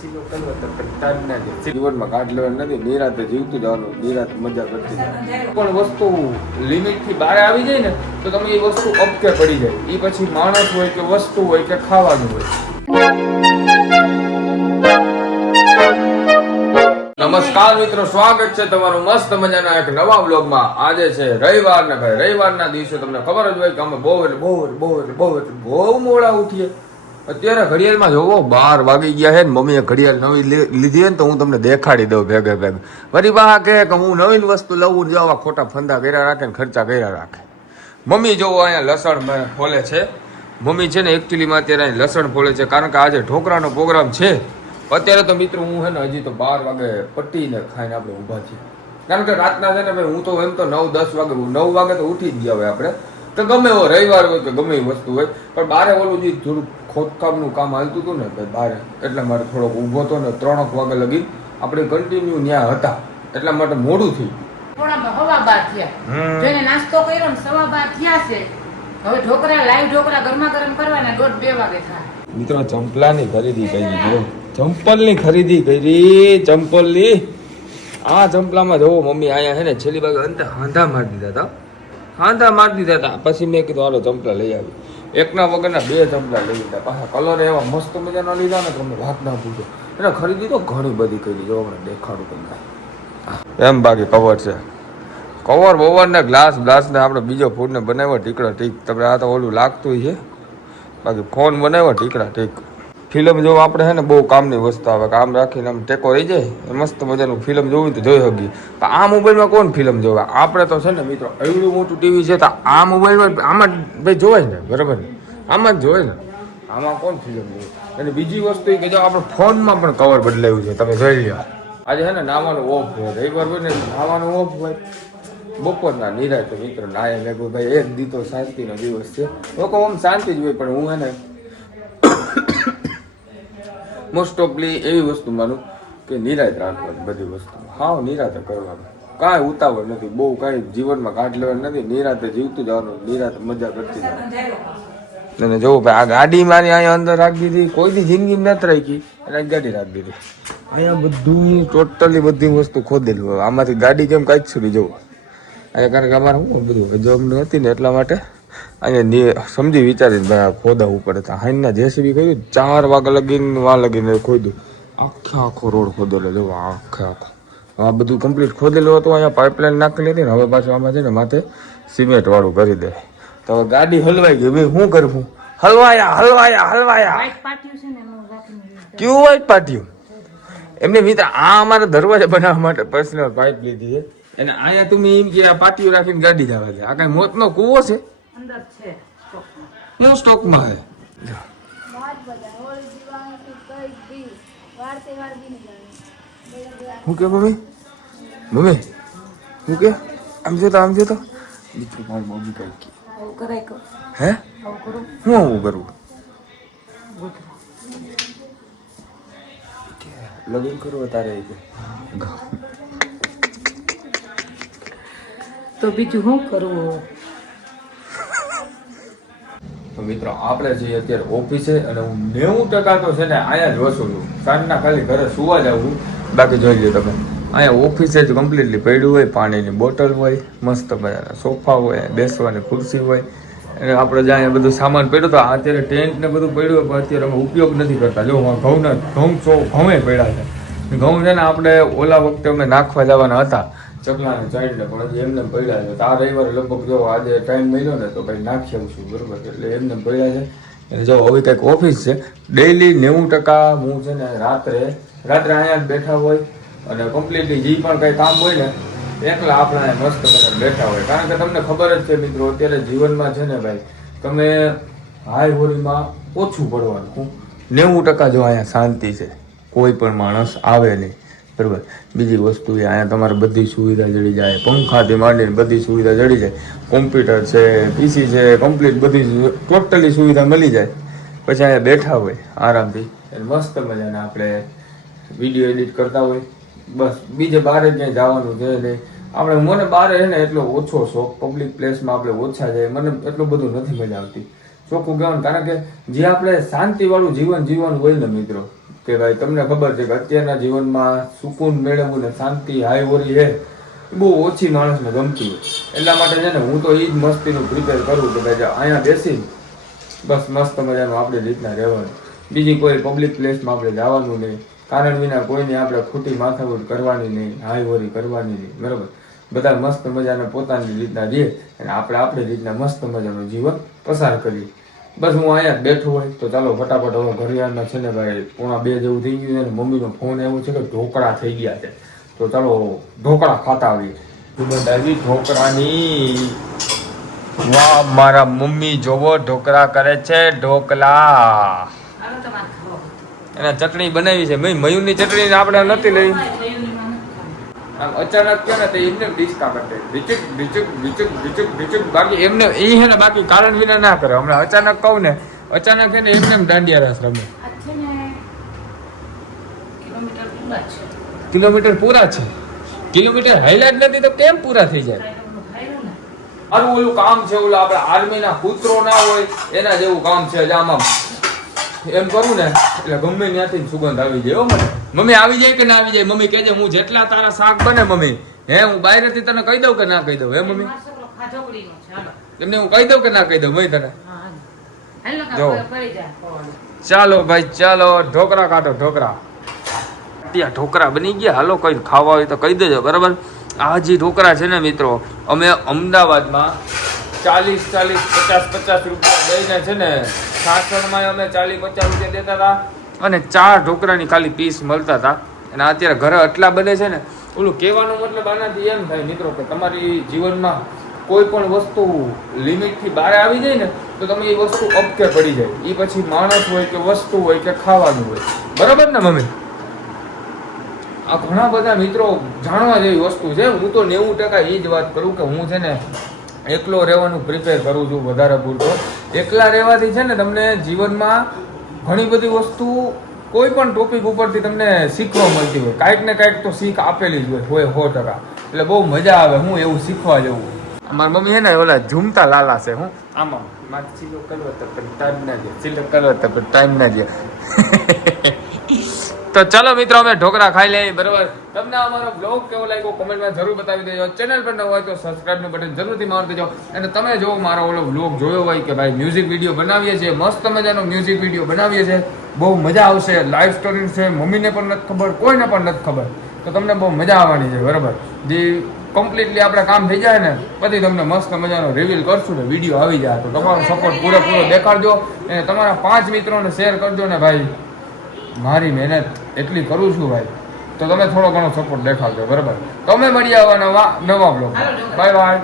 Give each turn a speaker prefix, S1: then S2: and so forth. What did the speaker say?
S1: પછીનો કલર તો કંટાળ ના જાય જીવનમાં કાઢ લેવાનું નથી. નિરાતે જીવતું જવાનું નિરાતે મજા કરતી પણ વસ્તુ લિમિટ બહાર આવી જાય ને તો તમે એ વસ્તુ અપકે પડી જાય. એ પછી માણસ હોય કે વસ્તુ હોય કે ખાવાનું હોય. નમસ્કાર મિત્રો સ્વાગત છે તમારું મસ્ત મજાના એક નવા વ્લોગમાં આજે છે રવિવાર ના ભાઈ રવિવારના દિવસે તમને ખબર જ હોય કે અમે બહુ એટલે બહુ એટલે બહુ એટલે બહુ એટલે બહુ મોડા ઉઠીએ. અત્યારે ઘડિયાળમાં જોવો, બાર વાગી ગયા છે ને મમ્મીએ ઘડિયાળ નવી લીધી ને તો હું તમને દેખાડી દઉં ભેગે ભેગે. વરી બા કહે કે હું નવીન વસ્તુ લઉં જવા ખોટા ફંદા કર્યા રાખે ને ખર્ચા કર્યા રાખે. મમ્મી જોવો, અહીંયા લસણ ફોલે છે. મમ્મી છે ને એકચ્યુઅલીમાં અત્યારે અહીં લસણ ફોલે છે, કારણ કે આજે ઢોકરાનો પ્રોગ્રામ છે. અત્યારે તો મિત્રો હું છે ને હજી તો બાર વાગે પટીને ખાઈને આપણે ઊભા છીએ. કારણ કે રાતના છે ને ભાઈ હું તો એમ તો નવ, દસ વાગે નવ વાગે તો ઉઠી જ ગયા હોય આપણે. તો ગમે એવો રવિવાર હોય કે ગમે એવી વસ્તુ હોય, પણ બારે ઓલું જે થોડું ખોદકામનું કામ હાલતું હતું ને ભાઈ બારે એટલા માટે થોડોક ઊભો હતો ને ત્રણક વાગે લગી આપણે કન્ટિન્યુ ત્યાં હતા. એટલા માટે મોડું થઈ ગયું.
S2: હવા બાર થયા. જોઈને નાસ્તો કર્યો ને સવા બાર થયા છે. હવે ઢોકળા લાઈવ ઢોકળા ગરમા ગરમ કરવાના દોઢ બે વાગે થાય.
S1: મિત્રો ચંપલાની ખરીદી કરી જો ચંપલની ખરીદી કરી ચંપલની. આ ચંપલામાં જવો મમ્મી આયા છે ને છેલ્લી બાગે અંતે હાંધા મારી દીધા હતા. હાંધા મારી દીધા હતા. પછી મેં કીધું હાલો ચંપલા લઈ આવી. એકના વગરના બે ચમચા લઈ લીધા. પાછા કલર એવા મસ્ત મજાના લીધા ને તમને વાત ના પૂછો. એને ખરીદી તો ઘણી બધી કરી જો હમણાં દેખાડું તમને. એમ બાકી કવર છે. કવર બવર ને ગ્લાસ ગ્લાસ ને આપણે બીજો ફૂડ ને બનાવ્યો ટીકડા ટીક તમને આ તો ઓલું લાગતું છે. બાકી ફોન બનાવ્યો ટીકડા ટીક ફિલ્મ જોવા આપણે છે ને બહુ કામની વસ્તુ આવે, કામ રાખીને આમ ટેકો રહી જાય, એ મસ્ત મજાનું ફિલ્મ જોવી તો જોઈ શકીએ તો આ મોબાઈલમાં કોણ ફિલ્મ જોવે? આપણે તો છે ને મિત્રો એવડું મોટું ટીવી છે તો આ મોબાઈલમાં આમાં ભાઈ જોવાય ને, બરાબર ને? આમાં જ જોવાય ને. આમાં કોણ ફિલ્મ જોવે? અને બીજી વસ્તુ એ કે જો આપણે ફોનમાં પણ કવર બદલાયું છે, તમે જોઈ લ્યો. આજે છે ને નાવાનું ઓફ હોય, રવિવાર હોય ને નાવાનું ઓફ હોય. બપોરના નિરાતે મિત્રો નાય મેં ભાઈ એક દીતો શાંતિનો દિવસ છે. લોકો આમ શાંતિ જ હોય, પણ હું એને મોસ્ટ ઓફલી એવી વસ્તુ માનું કે નિરાત રાખવાની બધી વસ્તુ. હાવ નિરાતે કરવાનું. કાંઈ ઉતાવળ નથી, બહુ કાંઈ જીવનમાં કાઢ લેવાનું નથી. નિરાતે જીવતું જવાનું, નિરાતે મજા કરતી જવાનું. અને જોવું ભાઈ, આ ગાડી મારી અહીંયા અંદર રાખી દીધી કોઈ દી જિંદગી નથી રાખી. અને ગાડી રાખી દીધી. અહીંયા બધું ટોટલી બધી વસ્તુ ખોદેલું આમાંથી ગાડી કેમ કાંઈ છૂટી જવું. અહીંયા કારણ કે અમારે શું બધું? જોબ હતી ને એટલા માટે અહીંયા ની- સમજી વિચારી ભાઈ આ ઉપર પડે તો હાઈના જેસીબી કર્યું ચાર વાગે લગીને વા લગીને ખોદ્યું આખે આખો રોડ ખોદેલો જો આખે આખો. આ બધું કમ્પ્લીટ ખોદેલું હતું અહીંયા પાઇપલાઇન નાખેલી હતી ને હવે પાછું આમાં છે ને માથે સિમેન્ટ વાળું કરી દે. તો ગાડી હલવાઈ ગઈ ભાઈ શું કરવું હલવાયા હલવાયા હલવાયા. ક્યુ વાઇટ પાટિયું? એમને મિત્ર આ અમારા દરવાજા બનાવવા માટે પર્સનલ પાઇપ લીધી છે. અને અહીંયા તમે એમ કે આ પાટિયું રાખીને ગાડી જવા છે. આ કઈ મોતનો કૂવો છે?
S2: અંદર છે સ્ટોકમાં.
S1: હું સ્ટોકમાં છે
S3: વાત બધા હોળી દિવાળી કઈ બી વાર તહેવાર બી નહીં જાણે
S1: હું કે મમ્મી મમ્મી હું કે આમ જો તો આમ જો તો દીકરી મારી મમ્મી કઈ કે
S2: આવું કરાય કહું.
S1: હે
S2: આવું કરું
S1: હું આવું કરું
S2: ગોતવા.
S1: લગ્ન કરવો તારે કે
S2: તો બીજું શું કરવું
S1: તો મિત્રો, આપણે જઈએ અત્યારે ઓફિસે અને હું નેવું ટકા તો છે ને અહીંયા જ વસું છું. સાંજના ખાલી ઘરે સુવા જાઉં છું. બાકી જોઈ લો તમે, અહીંયા ઓફિસે જ કમ્પ્લીટલી પડ્યું હોય, પાણીની બોટલ હોય, મસ્ત મજાના સોફા હોય, બેસવાની ખુરશી હોય. અને આપણે જ્યાં અહીંયા બધું સામાન પડ્યો તો અત્યારે ટેન્ટ ને બધું પડ્યું હોય, પણ અત્યારે અમે ઉપયોગ નથી કરતા. જો ઘઉંના ઘઉં સો ઘઉં પડ્યા છે. ઘઉં છે ને આપણે ઓલા વખતે અમે નાખવા જવાના હતા. ચકલાને ચાડીને પણ એમને પડ્યા છે. આ રવિવારે લગભગ જો આજે ટાઈમ મળ્યો ને, તો કંઈ નાખી આવશું બરોબર? એટલે એમને પડ્યા છે. અને જો હવે કંઈક ઓફિસ છે ડેઈલી નેવું ટકા હું છે ને રાત્રે રાત્રે અહીંયા બેઠા હોય, અને કમ્પ્લીટલી જે પણ કંઈ કામ હોય ને, એકલા આપણે મસ્ત બધા બેઠા હોય. કારણ કે તમને ખબર જ છે મિત્રો, અત્યારે જીવનમાં છે ને ભાઈ, તમે હાઈ હોરીમાં ઓછું પડવાનું નેવું ટકા જો અહીંયા શાંતિ છે. કોઈ પણ માણસ આવે નહીં. બરાબર. બીજી વસ્તુ એ અહીંયા તમારે બધી સુવિધા જડી જાય. પંખાથી માંડીને બધી સુવિધા જડી જાય. કોમ્પ્યુટર છે પીસી છે કમ્પ્લીટ બધી ટોટલી સુવિધા મળી જાય. પછી અહીંયા બેઠા હોય આરામથી. મસ્ત મજાને આપણે વીડિયો એડિટ કરતા હોય. બસ, બીજે બહાર ક્યાંય જવાનું છે નહીં આપણે, મને બહાર છે ને એટલો ઓછો શોખ પબ્લિક પ્લેસમાં આપણે ઓછા જાય. મને એટલું બધું નથી મજા આવતી. ચોખ્ખું કહેવાનું, કારણ કે જે આપણે શાંતિવાળું જીવન જીવવાનું હોય ને મિત્રો કે ભાઈ, તમને ખબર છે કે અત્યારના જીવનમાં સુકૂન મેળવવું ને શાંતિ હાઈવોરી છે એ બહુ ઓછી માણસને ગમતી હોય. એટલા માટે છે ને, હું તો એ જ મસ્તીનું પ્રિપેર કરું કે ભાઈ અહીંયા બેસી બસ મસ્ત મજાનું આપણે રીતના રહેવાનું. બીજી કોઈ પબ્લિક પ્લેસમાં આપણે જવાનું નહીં. કારણ વિના કોઈને આપણે ખોટી માથાકૂટ કરવાની નહીં હાઈવોરી કરવાની નહીં. બરાબર? બધા મસ્ત મજાના પોતાની રીતના રહે અને આપણે આપણી રીતના મસ્ત મજાનું જીવન પસાર કરીએ. બસ હું અહીંયા જ બેઠો હોય. તો ચાલો ફટાફટ હવે ઘડિયાળના છે ને ભાઈ પોણા બે જેવું થઈ ગયું છે ને મમ્મીનો ફોન આવ્યો છે કે ઢોકળા થઈ ગયા છે. તો ચાલો ઢોકળા ખાતા આવીએ. આવી ઢોકળાની. વાહ મારા મમ્મી જોવો ઢોકળા કરે છે ઢોકળા. એના ચટણી બનાવી છે. મયુરની ચટણી આપણે નથી લઈ. આમ અચાનક કે ને તે એમને ડિસ્કા કરતે ડિચક ડિચક ડિચક ડિચક ડિચક બાકી એમને એ હે ને બાકી કારણ વિના ના કરે. હમણાં અચાનક કહું ને અચાનક હે ને એમને દાંડિયા રાસ રમે.
S2: કિલોમીટર પૂરા છે.
S1: કિલોમીટર હાઈલા જ નથી તો કેમ પૂરા થઈ જાય. મારું ઓલું કામ છે ઓલું આપણે આર્મીના કૂતરો ના હોય એના જેવું કામ છે જ આમાં. એમ કરું ને એટલે ગમે ત્યાંથી સુગંધ આવી જાય મને. મમ્મી આવી જાય કે ના આવી જાય? મમ્મી કહેજે હું જેટલા તારા શાક બને મમ્મી હે હું બહારેથી તને કહી દઉં કે ના કહી દઉં હે મમ્મી? એમને હું કહી દઉં કે ના કહી દઉં મમ્મી તને? જો. ચાલો ભાઈ ચાલો ઢોકરા કાઢો ઢોકરા. ત્યાં ઢોકરા બની ગયા હાલો કઈ ખાવા હોય તો કહી દેજો બરાબર? આ જે ઢોકરા છે ને મિત્રો અમે અમદાવાદમાં ચાલીસ ચાલીસ, પચાસ પચાસ રૂપિયા દઈને છે ને સાસણમાં અમે ચાલીસ, પચાસ રૂપિયા દેતા હતા અને ચાર ઢોકરાની ખાલી પીસ મળતા હતા. અને અત્યારે ઘરે એટલા બને છે ને, ઓલું કહેવાનો મતલબ આનાથી એમ થાય મિત્રો કે તમારી જીવનમાં કોઈ પણ વસ્તુ લિમિટથી બહાર આવી જાય ને, તો તમે એ વસ્તુ અપકે પડી જાય. એ પછી માણસ હોય કે વસ્તુ હોય કે ખાવાનું હોય. બરાબર ને મમ્મી? આ ઘણા બધા મિત્રો જાણવા જેવી વસ્તુ છે. હું તો નેવું ટકા એ જ વાત કરું કે હું છે ને એકલો રહેવાનું પ્રિપેર કરું છું વધારે પૂરતો. એકલા રહેવાથી છે ને તમને જીવનમાં ઘણી બધી વસ્તુ કોઈ પણ ટોપિક ઉપરથી તમને શીખવા મળતી હોય. કાંઈક ને કાંઈક તો શીખ આપેલી જ હોય હોય સો ટકા. એટલે બહુ મજા આવે, હું એવું શીખવા જવું. મારી મમ્મી છે ને ઓલા ઝૂમતા લાલા છે, હું. આમાં મારે ચીલો કરવા તો ટાઈમ ના દે ચીલો કરવા તો ટાઈમ ના દે તો ચલો મિત્રો, અમે ઢોકળા ખાઈ લઈએ, બરાબર? તમને અમારો બ્લોગ કેવો લાગ્યો? કોમેન્ટમાં જરૂર બતાવી દેજો. ચેનલ પર ન હોય તો સબસ્ક્રાઇબનું બટન જરૂરથી મારી દેજો. અને તમે જો મારો ઓલો બ્લોગ જોયો હોય કે ભાઈ મ્યુઝિક વીડિયો બનાવીએ છીએ, મસ્ત મજાનો મ્યુઝિક વીડિયો બનાવીએ છીએ, બહુ મજા આવશે. લાઈવ સ્ટોરી છે, મમ્મીને પણ નથી ખબર, કોઈને પણ નથી ખબર. તો તમને બહુ મજા આવવાની છે, બરાબર? જે કમ્પ્લીટલી આપણે કામ થઈ જાય ને, પછી તમને મસ્ત મજાનો રિવીલ કરશું ને વીડિયો આવી જાય. તો તમારો સપોર્ટ પૂરેપૂરો દેખાડજો અને તમારા પાંચ મિત્રોને શેર કરજો ને ભાઈ. મારી મહેનત એટલી કરું છું ભાઈ તો તમે થોડો ઘણો સપોર્ટ દેખાડજો બરાબર? તમે મળી આવવા નવા નવા બ્લોગ બાય બાય